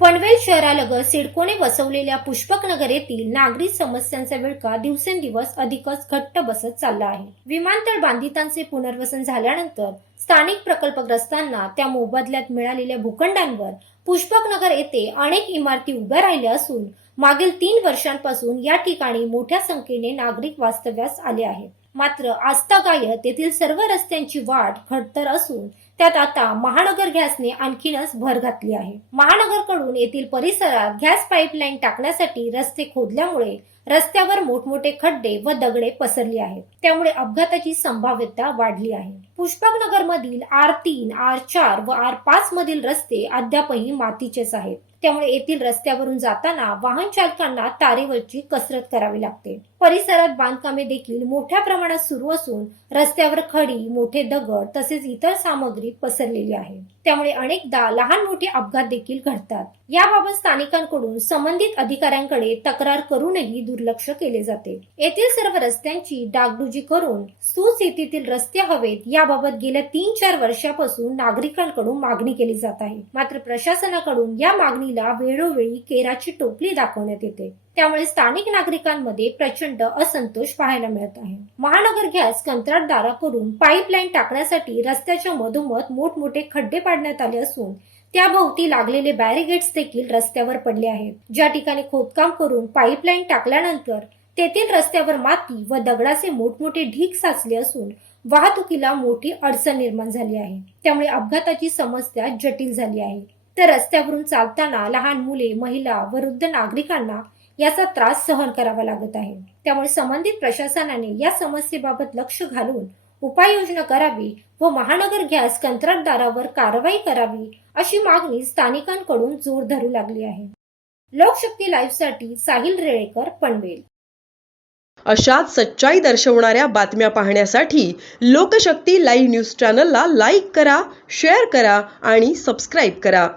पनवेल शहरालगत सिडकोने वसवलेल्या पुष्पकनगर येथील नागरी समस्यांचा विळका दिवसेंदिवस अधिकच घट्ट बसत चालला आहे. विमानतळ बांधितांचे पुनर्वसन झाल्यानंतर स्थानिक प्रकल्पग्रस्तांना त्या मोबदल्यात मिळालेल्या भूखंडांवर पुष्पकनगर येथे अनेक इमारती उभ्या राहिल्या असून मागील तीन वर्षांपासून या ठिकाणी मोठ्या संख्येने नागरिक वास्तव्यास आले आहेत. मात्र आस्थागायत येथील सर्व रस्त्यांची वाट खडतर असून त्यात आता महानगर गॅसने आणखीनच भर घातली आहे. महानगरकडून येथील परिसरात गॅस पाईपलाईन टाकण्यासाठी रस्ते खोदल्यामुळे रस्त्यावर मोठमोठे खड्डे व दगडे पसरली आहेत. त्यामुळे अपघाताची संभाव्यता वाढली आहे. पुष्पकनगर मधील आर तीन आर चार व आर पाच मधील रस्ते अद्यापही मातीचेच आहेत. त्यामुळे येथील रस्त्यावरून जाताना वाहन चालकांना तारेवरची कसरत करावी लागते. परिसरात बांधकामे देखील मोठ्या प्रमाणात सुरू असून रस्त्यावर खडी मोठे दगड तसेच इतर सामग्री पसरलेली आहे. त्यामुळे अनेकदा लहान मोठे अपघात देखील घडतात. याबाबत स्थानिकांकडून संबंधित अधिकाऱ्यांकडे तक्रार करूनही दुर्लक्ष केले जाते. येथील सर्व रस्त्यांची डागडुजी करून सुस्थितीतील रस्ते हवेत याबाबत गेल्या तीन चार वर्षापासून नागरिकांकडून मागणी केली जात आहे. मात्र प्रशासनाकडून या मागणी मागणीला वेळोवेळी केराची टोपली दाखवण्यात येते. त्यामुळे स्थानिक नागरिकांमध्ये प्रचंड असंतोष पाहायला मिळत आहे. महानगर गॅस कंत्राटदाराकडून पाईपलाईन टाकण्यासाठी रस्त्याच्या मधोमध मोठमोठे खड्डे पाडण्यात आले असून त्याभोवती लागलेले बॅरिगेट्स देखील रस्त्यावर पडले आहेत. ज्या ठिकाणी खोदकाम करून पाईपलाईन टाकल्यानंतर तेथील रस्त्यावर माती व दगडाचे मोठमोठे ढीग साचले असून वाहतुकीला मोठी अडचण निर्माण झाली आहे. त्यामुळे अपघाताची समस्या जटिल झाली आहे. तर रस्त्यावरून चालताना लहान मुले महिला व वृद्ध नागरिकांना याचा त्रास सहन करावा लागत आहे. त्यामुळे संबंधित प्रशासनाने या समस्येबाबत लक्ष घालून उपाययोजना करावी व महानगर गॅस कंत्राटदारावर कारवाई करावी अशी मागणी स्थानिकांकडून जोर धरू लागली आहे. लोकशक्ती लाईव्हसाठी साहिल रेळेकर पनवेल. अशाच सच्चाई दर्शवणाऱ्या बातम्या पाहण्यासाठी लोकशक्ती लाईव्ह न्यूज चॅनलला लाईक करा शेअर करा आणि सबस्क्राईब करा.